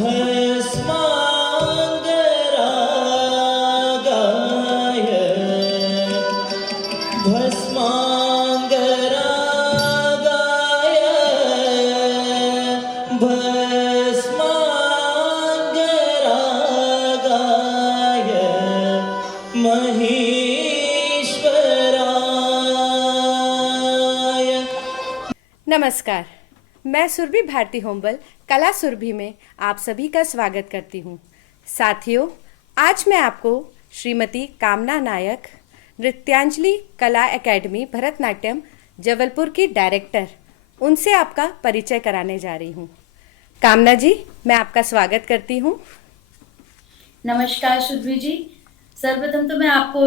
भस्माङ्गरागाय भस्माङ्गरागाय भस्माङ्गरागाय महेश्वराय। नमस्कार, मैं सुरभि भारती होम्बल कला सुरभि में आप सभी का स्वागत करती हूँ। साथियों, आज मैं आपको श्रीमती कामना नायक, नृत्यांजलि कला एकेडमी भरतनाट्यम जबलपुर की डायरेक्टर, उनसे आपका परिचय कराने जा रही हूँ। कामना जी, मैं आपका स्वागत करती हूँ। नमस्कार सुरभि जी। सर्वप्रथम तो मैं आपको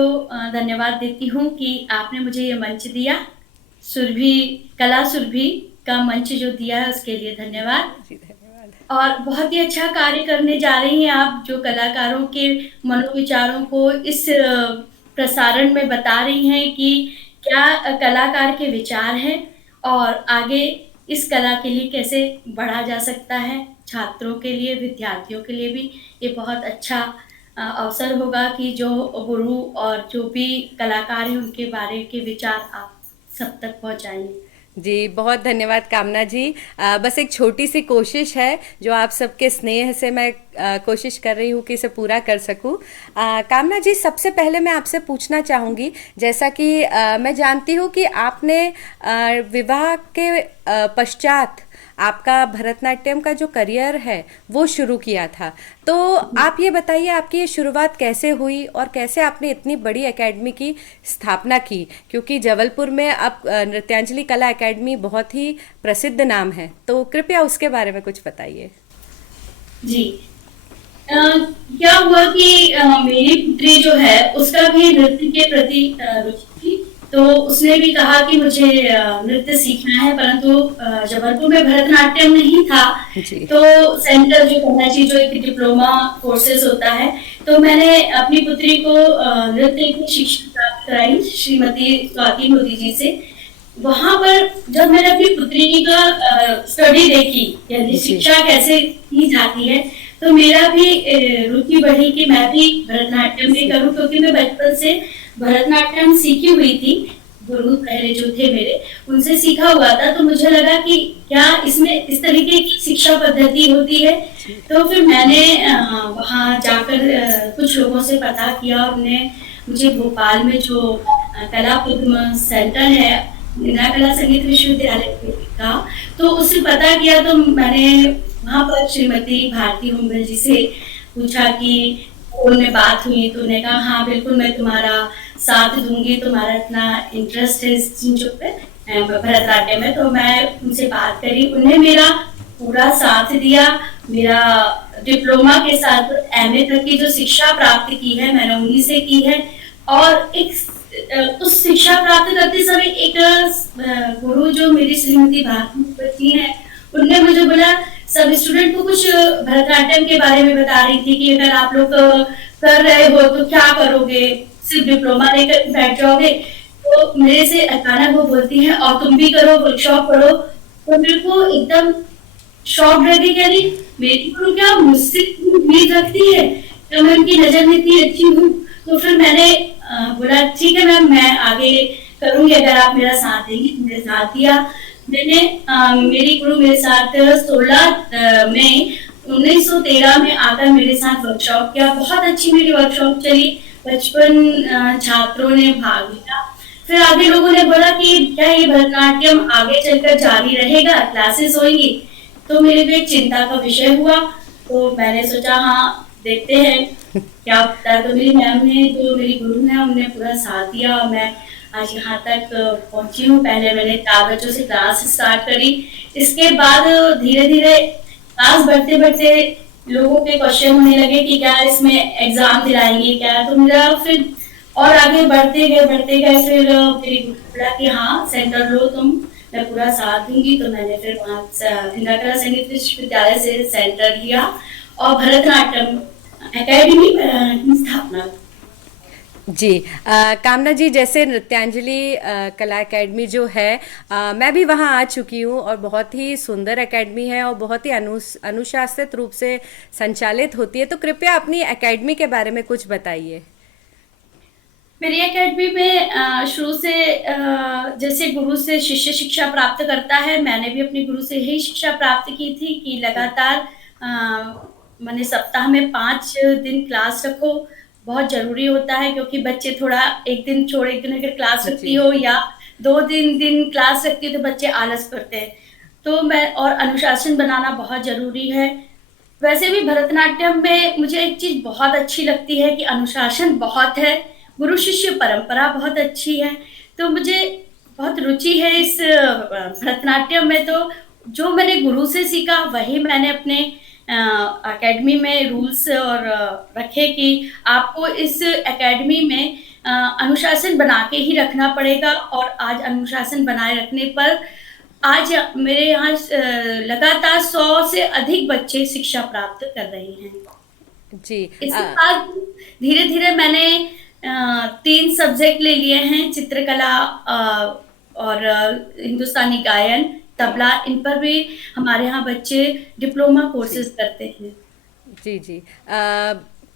धन्यवाद देती हूँ कि आपने मुझे ये मंच दिया। सुरभि कला सुरभि का मंच जो दिया है उसके लिए धन्यवाद। और बहुत ही अच्छा कार्य करने जा रही हैं आप, जो कलाकारों के मनोविचारों को इस प्रसारण में बता रही हैं कि क्या कलाकार के विचार हैं और आगे इस कला के लिए कैसे बढ़ा जा सकता है। छात्रों के लिए, विद्यार्थियों के लिए भी ये बहुत अच्छा अवसर होगा कि जो गुरु और जो भी कलाकार हैं उनके बारे के विचार आप सब तक पहुंचाएंगे। जी, बहुत धन्यवाद कामना जी। बस एक छोटी सी कोशिश है जो आप सबके स्नेह से मैं कोशिश कर रही हूँ कि इसे पूरा कर सकूँ। कामना जी, सबसे पहले मैं आपसे पूछना चाहूँगी, जैसा कि मैं जानती हूँ कि आपने विवाह के पश्चात आपका भरतनाट्यम का जो करियर है वो शुरू किया था, तो आप ये बताइए आपकी ये शुरुआत कैसे हुई और कैसे आपने इतनी बड़ी एकेडमी की स्थापना की, क्योंकि जबलपुर में अब नृत्यांजलि कला एकेडमी बहुत ही प्रसिद्ध नाम है, तो कृपया उसके बारे में कुछ बताइए। जी, क्या हुआ कि मेरी पुत्री जो है उसका भी नृत्य के प्रति रुचि थी, तो उसने भी कहा कि मुझे नृत्य सीखना है, परंतु जबलपुर में भरतनाट्यम नहीं था, तो सेंटर जो करना चाहिए, जो एक डिप्लोमा कोर्सेज होता है, तो मैंने अपनी पुत्री को नृत्य की शिक्षा प्राप्त कराई श्रीमती स्वाति मोदी जी से। वहां पर जब मैंने अपनी पुत्री का स्टडी देखी, यानी शिक्षा कैसे की जाती है, तो मेरा भी रुचि बढ़ी कि मैं भी भरतनाट्यम में करूं, क्योंकि मैं बचपन से भरतनाट्यम सीखी हुई थी। गुरु पहले जो थे मेरे, उनसे सीखा हुआ था, तो मुझे लगा कि क्या इसमें इस तरीके की शिक्षा पद्धति होती है। तो फिर मैंने वहां जाकर कुछ लोगों से पता किया, और उन्होंने मुझे भोपाल में जो कला पद्म सेंटर है, इंदिरा कला संगीत विश्वविद्यालय का, तो उससे पता किया। तो मैंने वहां पर श्रीमती भारती होम्बल जी से पूछा कि फोन में बात हुई, तो उन्होंने कहा हाँ बिल्कुल मैं तुम्हारा साथ दूंगी, तुम्हारा इतना इंटरेस्ट है इस चीजों पे, भरतनाट्यम में। तो मैं उनसे बात करी, उन्हें मेरा पूरा साथ दिया। मेरा डिप्लोमा के साथ एमए तक की जो शिक्षा प्राप्त की है मैंने उन्हीं से की है। और एक उस शिक्षा प्राप्त करते समय एक गुरु जो मेरी श्रीमती भारती हैं, उनने मुझे बोला, सब स्टूडेंट को कुछ भरतनाट्यम के बारे में बता रही थी कि अगर आप लोग कर रहे हो तो क्या करोगे, सिर्फ डिप्लोमा लेकर बैठ जाओगे। तो मेरे से अचानक वो बोलती है और तुम भी करो, वर्कशॉप करो। तो मेरे को एकदम शॉक रह गई, यानी मेरी गुरु क्या मुझसे उम्मीद रखती है, तो मैं उनकी नजर में इतनी अच्छी हूँ। तो फिर मैंने बोला ठीक है मैम, मैं आगे करूंगी अगर आप मेरा साथ देंगी। मेरे साथ दिया मैंने। मेरी गुरु मेरे साथ 16 मई 1913 में आकर मेरे साथ वर्कशॉप किया। बहुत अच्छी मेरी वर्कशॉप चली, 55 छात्रों ने भाग लिया। फिर आगे लोगों ने बोला कि क्या ये भरतनाट्यम आगे चलकर जारी रहेगा, क्लासेस होंगी। तो मेरे लिए चिंता का विषय हुआ। तो मैंने सोचा हाँ देखते हैं क्या होता है। तो मेरी मैम ने, जो मेरी गुरु है, उन्होंने पूरा साथ दिया और मैं आज यहाँ तक पहुंची हूँ। पहले मैंने 4 बच्चों से क्लास स्टार्ट करी, इसके बाद धीरे धीरे क्लास बढ़ते बढ़ते लोगों के क्वेश्चन होने लगे कि क्या इसमें एग्जाम दिलाएंगे क्या। तो मेरा फिर और आगे बढ़ते गए फिर मेरी गुरु बोला कि हाँ सेंटर लो तुम, मैं पूरा साथ दूंगी। तो मैंने फिर वहाँ इंदिरा कला संगीत विश्वविद्यालय से सेंटर लिया और भरतनाट्यम एकेडमी की स्थापना। जी। कामना जी, जैसे नृत्यांजलि कला एकेडमी जो है, मैं भी वहाँ आ चुकी हूँ और बहुत ही सुंदर एकेडमी है और बहुत ही अनुशासित रूप से संचालित होती है। तो कृपया अपनी एकेडमी के बारे में कुछ बताइए। मेरी एकेडमी में शुरू से जैसे गुरु से शिष्य शिक्षा प्राप्त करता है, मैंने भी अपने गुरु से यही शिक्षा प्राप्त की थी कि लगातार मैंने सप्ताह में 5 दिन क्लास रखो। बहुत जरूरी होता है, क्योंकि बच्चे थोड़ा एक दिन छोड़ एक दिन अगर क्लास रखती जी। हो या 2 दिन क्लास रखती हो तो बच्चे आलस करते हैं। तो मैं और अनुशासन बनाना बहुत जरूरी है। वैसे भी भरतनाट्यम में मुझे एक चीज बहुत अच्छी लगती है कि अनुशासन बहुत है, गुरु शिष्य परंपरा बहुत अच्छी है। तो मुझे बहुत रुचि है इस भरतनाट्यम में। तो जो मैंने गुरु से सीखा वही मैंने अपने एकेडमी में रूल्स और रखे कि आपको इस एकेडमी में अनुशासन बना के ही रखना पड़ेगा। और आज अनुशासन बनाए रखने पर आज मेरे यहाँ लगातार 100 से अधिक बच्चे शिक्षा प्राप्त कर रहे हैं। जी। इसके बाद धीरे धीरे मैंने 3 सब्जेक्ट ले लिए हैं, चित्रकला और हिंदुस्तानी गायन, तबला। इन पर भी हमारे यहाँ बच्चे डिप्लोमा जी। कोर्सेज करते हैं। जी। जी।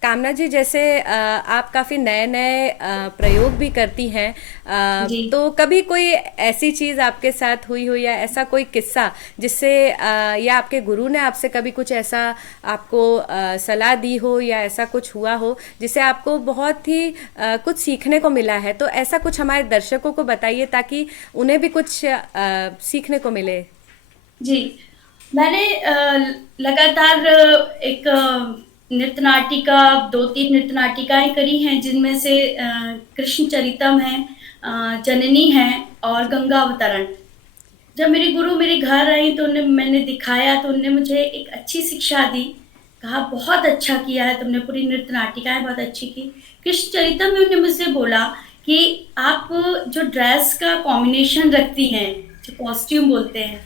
कामना जी, जैसे आप काफ़ी नए नए प्रयोग भी करती हैं, जी। तो कभी कोई ऐसी चीज़ आपके साथ हुई हो या ऐसा कोई किस्सा जिससे या आपके गुरु ने आपसे कभी कुछ ऐसा आपको सलाह दी हो या ऐसा कुछ हुआ हो जिससे आपको बहुत ही कुछ सीखने को मिला है? तो ऐसा कुछ हमारे दर्शकों को बताइए ताकि उन्हें भी कुछ सीखने को मिले। जी, मैंने लगातार एक नृत्य नाटिका 2-3 नृत्य नाटिकाएँ करी हैं, जिनमें से कृष्ण चरितम है, जननी है और गंगा अवतरण। जब मेरे गुरु मेरे घर आई तो मैंने दिखाया तो उन्होंने मुझे एक अच्छी शिक्षा दी। कहा बहुत अच्छा किया है तुमने, पूरी नृत्य नाटिकाएँ बहुत अच्छी की। कृष्ण चरितम में उन्होंने मुझसे बोला कि आप जो ड्रेस का कॉम्बिनेशन रखती हैं, जो कॉस्ट्यूम बोलते हैं,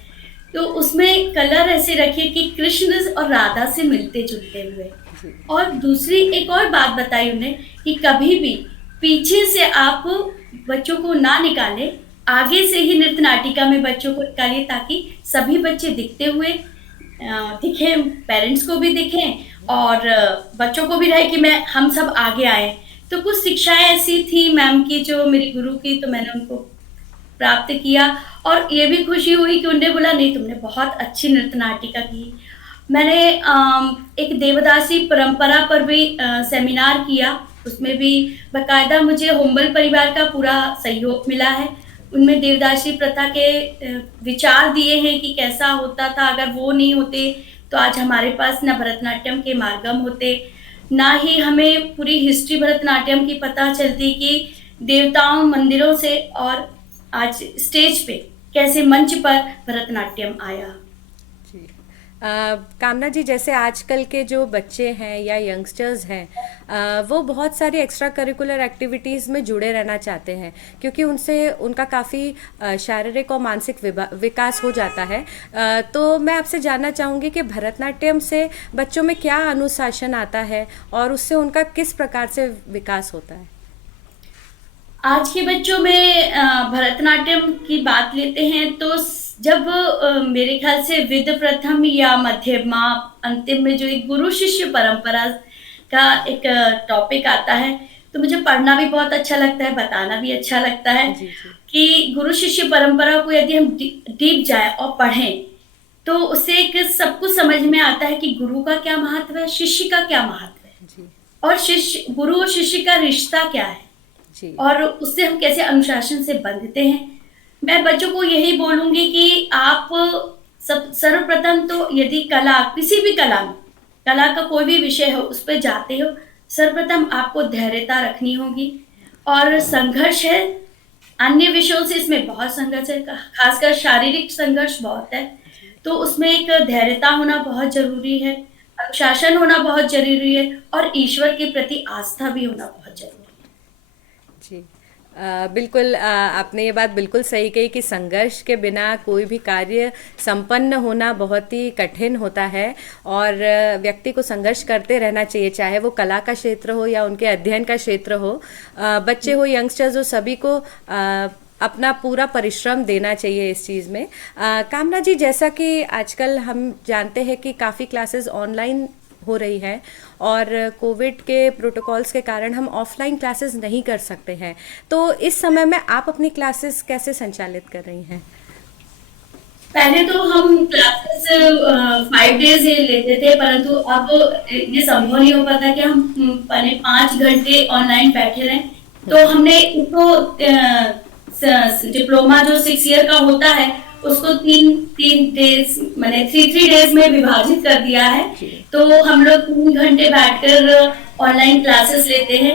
तो उसमें कलर ऐसे रखिए कि कृष्ण और राधा से मिलते-जुलते हुए। जी। और दूसरी एक और बात बताई उन्हें कि कभी भी पीछे से आप बच्चों को ना निकालें, आगे से ही नृत्य नाटिका में बच्चों को निकालिए, ताकि सभी बच्चे दिखते हुए दिखें, पेरेंट्स को भी दिखें और बच्चों को भी रहे कि हम सब आगे आए। तो कुछ शिक्षाएं ऐसी थी मैम की, जो मेरी गुरु की, तो मैंने उनको प्राप्त किया। और ये भी खुशी हुई कि उन्होंने बोला नहीं तुमने बहुत अच्छी नृत्य नाटिका की। मैंने एक देवदासी परंपरा पर भी सेमिनार किया, उसमें भी बकायदा मुझे हुम्बल परिवार का पूरा सहयोग मिला है। उनमें देवदासी प्रथा के विचार दिए हैं कि कैसा होता था, अगर वो नहीं होते तो आज हमारे पास ना भरतनाट्यम के मार्गम होते, ना ही हमें पूरी हिस्ट्री भरतनाट्यम की पता चलती कि देवताओं मंदिरों से और आज स्टेज पे कैसे मंच पर भरतनाट्यम आया। जी। कामना जी, जैसे आजकल के जो बच्चे हैं या यंगस्टर्स हैं, वो बहुत सारी एक्स्ट्रा करिकुलर एक्टिविटीज़ में जुड़े रहना चाहते हैं क्योंकि उनसे उनका काफ़ी शारीरिक और मानसिक विकास हो जाता है। तो मैं आपसे जानना चाहूँगी कि भरतनाट्यम से बच्चों में क्या अनुशासन आता है और उससे उनका किस प्रकार से विकास होता है? आज के बच्चों में भरतनाट्यम की बात लेते हैं तो जब मेरे ख्याल से विद प्रथम या मध्यमा अंतिम में जो एक गुरु शिष्य परंपरा का एक टॉपिक आता है, तो मुझे पढ़ना भी बहुत अच्छा लगता है, बताना भी अच्छा लगता है जी। जी। कि गुरु शिष्य परंपरा को यदि हम डीप जाए और पढ़ें तो उससे एक सब कुछ समझ में आता है कि गुरु का क्या महत्व है, शिष्य का क्या महत्व है, जी। और गुरु और शिष्य का रिश्ता क्या है, जी। और उससे हम कैसे अनुशासन से बंधते हैं। मैं बच्चों को यही बोलूंगी कि आप सर्वप्रथम तो यदि किसी भी कला का कोई भी विषय हो उस पर जाते हो, सर्वप्रथम आपको धैर्यता रखनी होगी। और संघर्ष है, अन्य विषयों से इसमें बहुत संघर्ष है, खासकर शारीरिक संघर्ष बहुत है, तो उसमें एक धैर्यता होना बहुत जरूरी है, अनुशासन होना बहुत जरूरी है और ईश्वर के प्रति आस्था भी होना बहुत जरूरी है। जी। बिल्कुल, आपने ये बात बिल्कुल सही कही कि संघर्ष के बिना कोई भी कार्य संपन्न होना बहुत ही कठिन होता है। और व्यक्ति को संघर्ष करते रहना चाहिए, चाहे वो कला का क्षेत्र हो या उनके अध्ययन का क्षेत्र हो। बच्चे हो, यंगस्टर्स हो, सभी को अपना पूरा परिश्रम देना चाहिए इस चीज़ में। कामना जी, जैसा कि आजकल हम जानते हैं कि काफ़ी क्लासेस ऑनलाइन हो रही है और कोविड के प्रोटोकॉल्स के कारण हम ऑफलाइन क्लासेस नहीं कर सकते हैं, तो इस समय में आप अपनी क्लासेस कैसे संचालित कर रही हैं? पहले तो हम क्लासेस 5 डेज लेते थे, परंतु अब ये संभव नहीं हो पाता कि हम 5 घंटे ऑनलाइन बैठे रहें। तो हमने इसको डिप्लोमा जो 6 ईयर का होता है उसको तीन डेज मैंने 3 डेज में विभाजित कर दिया है। तो हम लोग 3 घंटे बैठकर ऑनलाइन क्लासेस लेते हैं।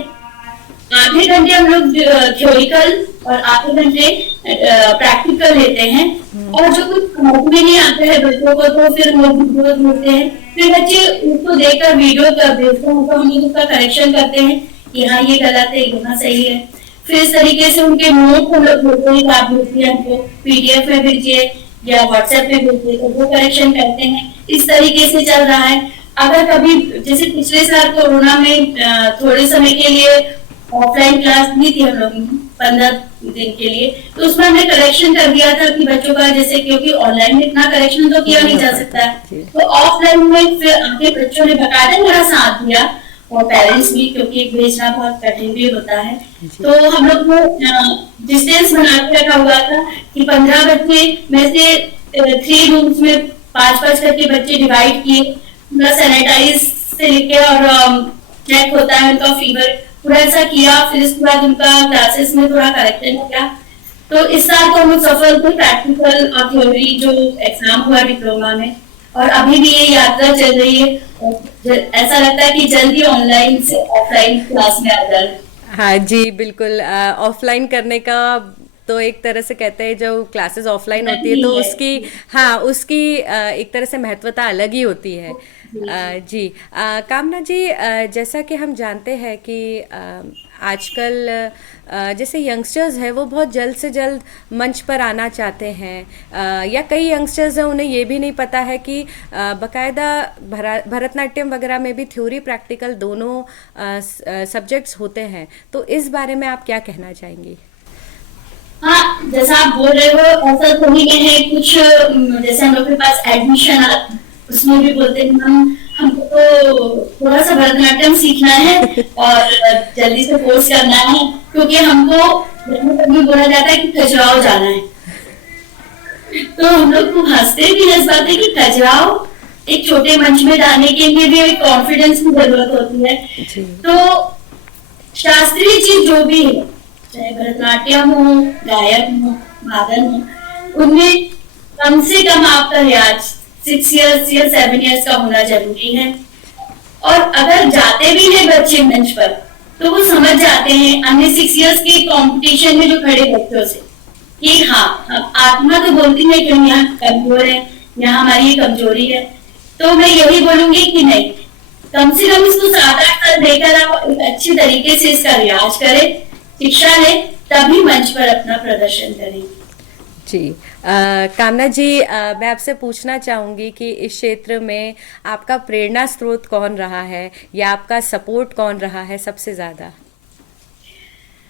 आधे घंटे हम लोग थ्योरिकल और आधे घंटे प्रैक्टिकल लेते हैं। और जो कुछ समझ में नहीं आता है बच्चों को तो फिर हम लोग वीडियो ढूंढते हैं, फिर बच्चे उसको देखकर वीडियो कर देते हैं, तो हम लोग उसका करेक्शन करते हैं कि हाँ ये गलत है, यहाँ सही है। फिर इस तरीके से उनके नोट हम लोग भेजते हैं, आप भेजिए हमको पीडीएफ में भेजिए या व्हाट्सएप में भेजिए, तो वो करेक्शन करते हैं। इस तरीके से चल रहा है। अगर कभी जैसे पिछले साल कोरोना में थोड़े समय के लिए ऑफलाइन क्लास दी थी हम लोग 15 दिन के लिए, तो उसमें हमने करेक्शन कर दिया था कि बच्चों का, जैसे क्योंकि ऑनलाइन में इतना करेक्शन तो किया नहीं जा सकता है, तो ऑफलाइन में फिर आगे बच्चों ने बकायदा मेरा साथ दिया और पेरेंट्स भी, क्योंकि भेजना बहुत कठिन भी होता है। तो हम लोग को डिस्टेंस बना के रखा हुआ था कि 15 बच्चे में से 3 रूम्स में 5-5 करके बच्चे डिवाइड किए, पूरा सैनिटाइज से लेके और चेक होता है उनका फीवर, पूरा ऐसा किया। फिर इसके बाद उनका क्लासेस में थोड़ा करेक्शन किया। तो इस साल तो हम लोग सफल थे, प्रैक्टिकल और थ्योरी जो एग्जाम हुआ डिप्लोमा में, और अभी भी ये यात्रा चल रही है। ऐसा लगता है कि जल्दी ऑनलाइन से ऑफलाइन क्लास में आ जाए। हाँ जी, बिल्कुल। ऑफलाइन करने का तो एक तरह से कहते हैं, जो क्लासेस ऑफलाइन होती है तो उसकी, हाँ, उसकी एक तरह से महत्वता अलग ही होती है। जी, कामना जी, जैसा कि हम जानते हैं कि आजकल जैसे यंगस्टर्स हैं वो बहुत जल्द से जल्द मंच पर आना चाहते हैं, या कई यंगस्टर्स हैं उन्हें ये भी नहीं पता है कि बाकायदा भरतनाट्यम वगैरह में भी थ्योरी प्रैक्टिकल दोनों सब्जेक्ट्स होते हैं, तो इस बारे में आप क्या कहना चाहेंगी? हाँ, जैसा आप बोल रहे हो ऐसा तो नहीं है। कुछ जैसे हम लोग के पास एडमिशन उसमें भी बोलते हैं हमको तो थोड़ा सा भरतनाट्यम सीखना है और जल्दी से कोर्स करना है, क्योंकि हमको कभी बोला जाता है कि खजुराहो जाना है। तो हम लोग को हंसते भी इस बात है कि खजुराहो एक छोटे मंच में जाने के लिए भी एक कॉन्फिडेंस की जरूरत होती है। तो शास्त्रीय चीज जो भी है, चाहे भरतनाट्यम हो, गायक हो, वादन हो, उनमें कम से कम आपका रियाज 6 इयर्स या 7 इयर्स का होना जरूरी है। और अगर जाते भी हैं बच्चे मंच पर तो वो समझ जाते हैं अन्य 6 इयर्स के कंपटीशन में जो खड़े बच्चों से कि हाँ, आत्मा तो बोलती है कि हम यहाँ कमजोर है, यहाँ हमारी ये कमजोरी है। तो मैं यही बोलूंगी कि नहीं, कम से कम इसको 7-8 साल देकर आप अच्छी तरीके से इसका रियाज करें, शिक्षा ले, तभी मंच पर अपना प्रदर्शन करेंगे। जी, कामना जी, मैं आपसे पूछना चाहूँगी कि इस क्षेत्र में आपका प्रेरणा स्रोत कौन रहा है या आपका सपोर्ट कौन रहा है सबसे ज़्यादा?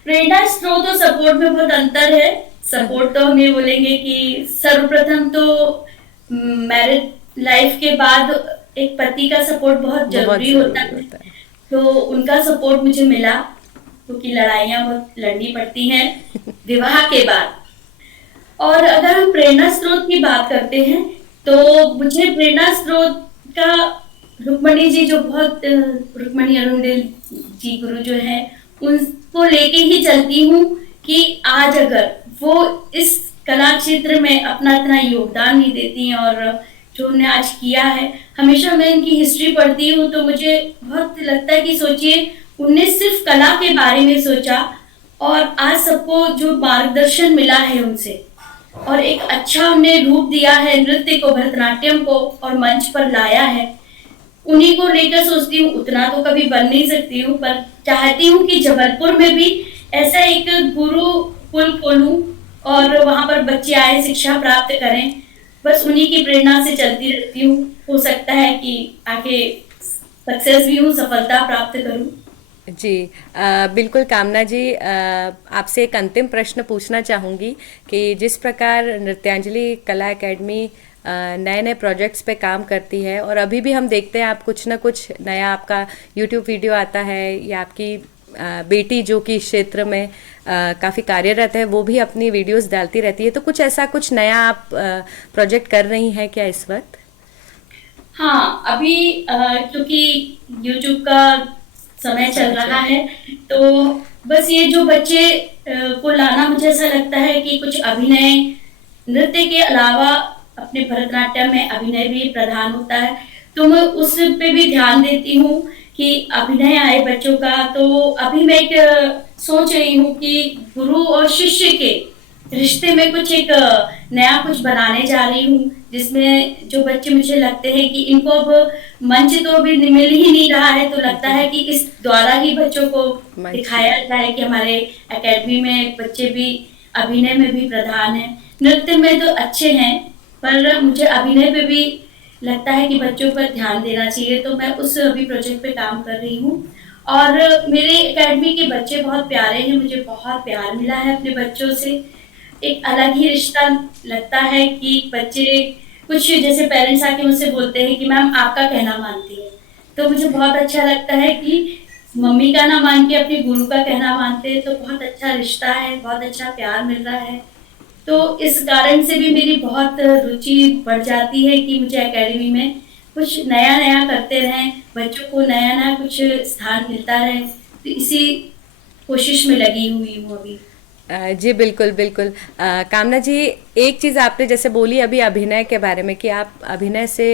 प्रेरणा स्रोत और सपोर्ट में बहुत अंतर है। सपोर्ट तो हम ये बोलेंगे कि सर्वप्रथम तो मैरिज लाइफ के बाद एक पति का सपोर्ट बहुत जरूरी होता है। तो उनका सपोर्ट मुझे मिला, क्योंकि लड़ाइयाँ बहुत लड़नी पड़ती हैं विवाह के बाद। और अगर हम प्रेरणा स्रोत की बात करते हैं तो मुझे प्रेरणा स्रोत का रुक्मणी जी, जो बहुत रुक्मणी अरुणदेव जी गुरु जो है, उनको लेके ही चलती हूँ कि आज अगर वो इस कला क्षेत्र में अपना इतना योगदान नहीं देती हैं और जो उन्होंने आज किया है, हमेशा मैं इनकी हिस्ट्री पढ़ती हूँ तो मुझे बहुत लगता है कि सोचिए, उनने सिर्फ कला के बारे में सोचा और आज सबको जो मार्गदर्शन मिला है उनसे, और एक अच्छा उन्हें रूप दिया है नृत्य को, भरतनाट्यम को, और मंच पर लाया है। उन्हीं को लेकर सोचती हूँ, उतना तो कभी बन नहीं सकती हूँ, पर चाहती हूँ कि जबलपुर में भी ऐसा एक गुरुकुल खोलूं और वहां पर बच्चे आए शिक्षा प्राप्त करें। बस उन्हीं की प्रेरणा से चलती रहती हूँ। हो सकता है कि आगे सक्सेस भी हूँ, सफलता प्राप्त करूँ। जी बिल्कुल कामना जी, आपसे एक अंतिम प्रश्न पूछना चाहूँगी कि जिस प्रकार नृत्यांजलि कला एकेडमी नए नए प्रोजेक्ट्स पे काम करती है और अभी भी हम देखते हैं आप कुछ ना कुछ नया आपका यूट्यूब वीडियो आता है या आपकी बेटी जो कि इस क्षेत्र में काफ़ी कार्यरत है वो भी अपनी वीडियोस डालती रहती है, तो कुछ ऐसा कुछ नया आप प्रोजेक्ट कर रही हैं क्या इस वक्त? हाँ, अभी क्योंकि यूट्यूब का समय चल रहा है, तो बस ये जो बच्चे को लाना, मुझे ऐसा लगता है कि कुछ अभिनय, नृत्य के अलावा अपने भरतनाट्यम में अभिनय भी प्रधान होता है, तो मैं उस पे भी ध्यान देती हूँ कि अभिनय आए बच्चों का। तो अभी मैं एक सोच रही हूँ कि गुरु और शिष्य के रिश्ते में कुछ एक नया कुछ बनाने जा रही हूँ, जिसमें जो बच्चे मुझे लगते हैं कि इनको अब मंच तो अभी मिल ही नहीं रहा है, तो लगता है कि इस द्वारा ही बच्चों को मंच। दिखाया जाए कि हमारे एकेडमी में बच्चे भी अभिनय में भी प्रधान हैं। नृत्य में तो अच्छे हैं, पर मुझे अभिनय पे भी लगता है कि बच्चों पर ध्यान देना चाहिए, तो मैं उस अभी प्रोजेक्ट पे काम कर रही हूँ। और मेरे एकेडमी के बच्चे बहुत प्यारे हैं, मुझे बहुत प्यार मिला है अपने बच्चों से। एक अलग ही रिश्ता लगता है कि बच्चे कुछ जैसे पेरेंट्स आके मुझसे बोलते हैं कि मैम आपका कहना मानती है, तो मुझे बहुत अच्छा लगता है कि मम्मी का ना मान के अपने गुरु का कहना मानते हैं, तो बहुत अच्छा रिश्ता है, बहुत अच्छा प्यार मिल रहा है। तो इस कारण से भी मेरी बहुत रुचि बढ़ जाती है कि मुझे एकेडमी में कुछ नया नया करते रहें, बच्चों को नया नया कुछ स्थान मिलता रहे, तो इसी कोशिश में लगी हुई हूँ अभी। जी बिल्कुल बिल्कुल। कामना जी, एक चीज़ आपने जैसे बोली अभी अभिनय के बारे में कि आप अभिनय से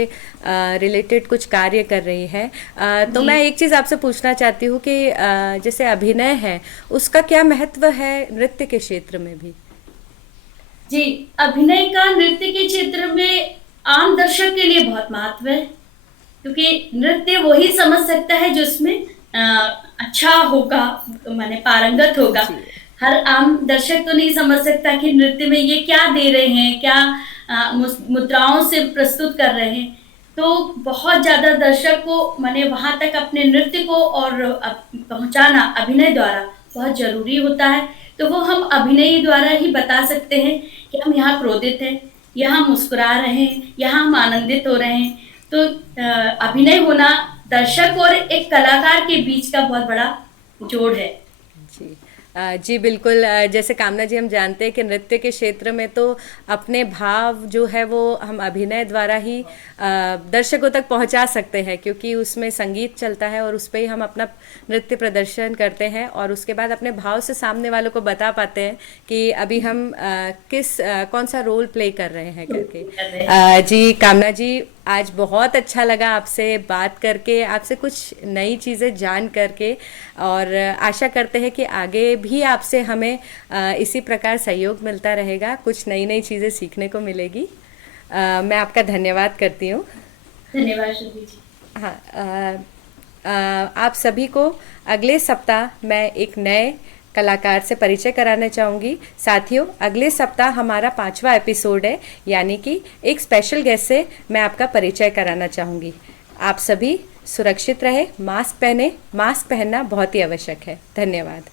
रिलेटेड कुछ कार्य कर रही हैं, तो जी। मैं एक चीज़ आपसे पूछना चाहती हूँ कि जैसे अभिनय है उसका क्या महत्व है नृत्य के क्षेत्र में भी? जी, अभिनय का नृत्य के क्षेत्र में आम दर्शक के लिए बहुत महत्व है, क्योंकि नृत्य वही समझ सकता है जो उसमें अच्छा होगा, माने पारंगत होगा। जी हर आम दर्शक तो नहीं समझ सकता कि नृत्य में ये क्या दे रहे हैं, क्या मुद्राओं से प्रस्तुत कर रहे हैं। तो बहुत ज़्यादा दर्शक को माने वहाँ तक अपने नृत्य को और पहुँचाना अभिनय द्वारा बहुत ज़रूरी होता है। तो वो हम अभिनय द्वारा ही बता सकते हैं कि हम यहाँ क्रोधित हैं, यहाँ मुस्कुरा रहे हैं, यहाँ हम आनंदित हो रहे हैं। तो अभिनय होना दर्शक और एक कलाकार के बीच का बहुत बड़ा जोड़ है। जी जी बिल्कुल। जैसे कामना जी हम जानते हैं कि नृत्य के क्षेत्र में तो अपने भाव जो है वो हम अभिनय द्वारा ही दर्शकों तक पहुंचा सकते हैं, क्योंकि उसमें संगीत चलता है और उस पर ही हम अपना नृत्य प्रदर्शन करते हैं और उसके बाद अपने भाव से सामने वालों को बता पाते हैं कि अभी हम कौन सा रोल प्ले कर रहे हैं करके। जी कामना जी, आज बहुत अच्छा लगा आपसे बात करके, आपसे कुछ नई चीज़ें जान करके, और आशा करते हैं कि आगे भी आपसे हमें इसी प्रकार सहयोग मिलता रहेगा, कुछ नई नई चीज़ें सीखने को मिलेगी। मैं आपका धन्यवाद करती हूँ। धन्यवाद श्रुति जी। हाँ, आप सभी को अगले सप्ताह मैं एक नए कलाकार से परिचय कराना चाहूँगी। साथियों, अगले सप्ताह हमारा 5वां एपिसोड है, यानी कि एक स्पेशल गेस्ट से मैं आपका परिचय कराना चाहूँगी। आप सभी सुरक्षित रहे, मास्क पहने, मास्क पहनना बहुत ही आवश्यक है। धन्यवाद।